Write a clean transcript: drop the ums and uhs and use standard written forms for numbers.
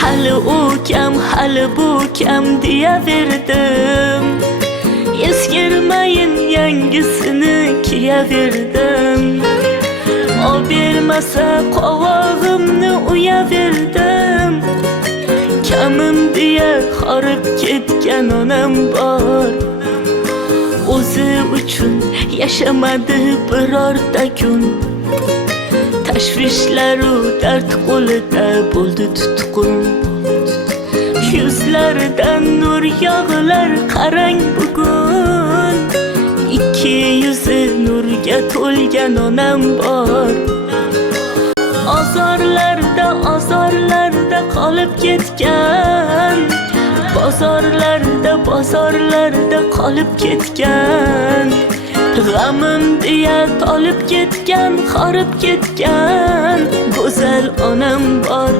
hali u kam, hali bu kam deyaverdim. Eskirmayin yangisini kiyaverdim. O bermasa qovog'imni uyaverdim. Kamim deya horib ketgan onam bor. O'zi uchun yashamadi birorta kun. Tashvishlaru dard qo'lida bo'ldi tutqun. Yuzlaridan nur yog'lar qarang bugun. Ikki yuzi nurga to'lgan onam bor. Ozorlarda qolib ketgan. Bozorlarda qolib ketgan. G'amim deya tolib ketgan, horib ketgan go'zal onam bor.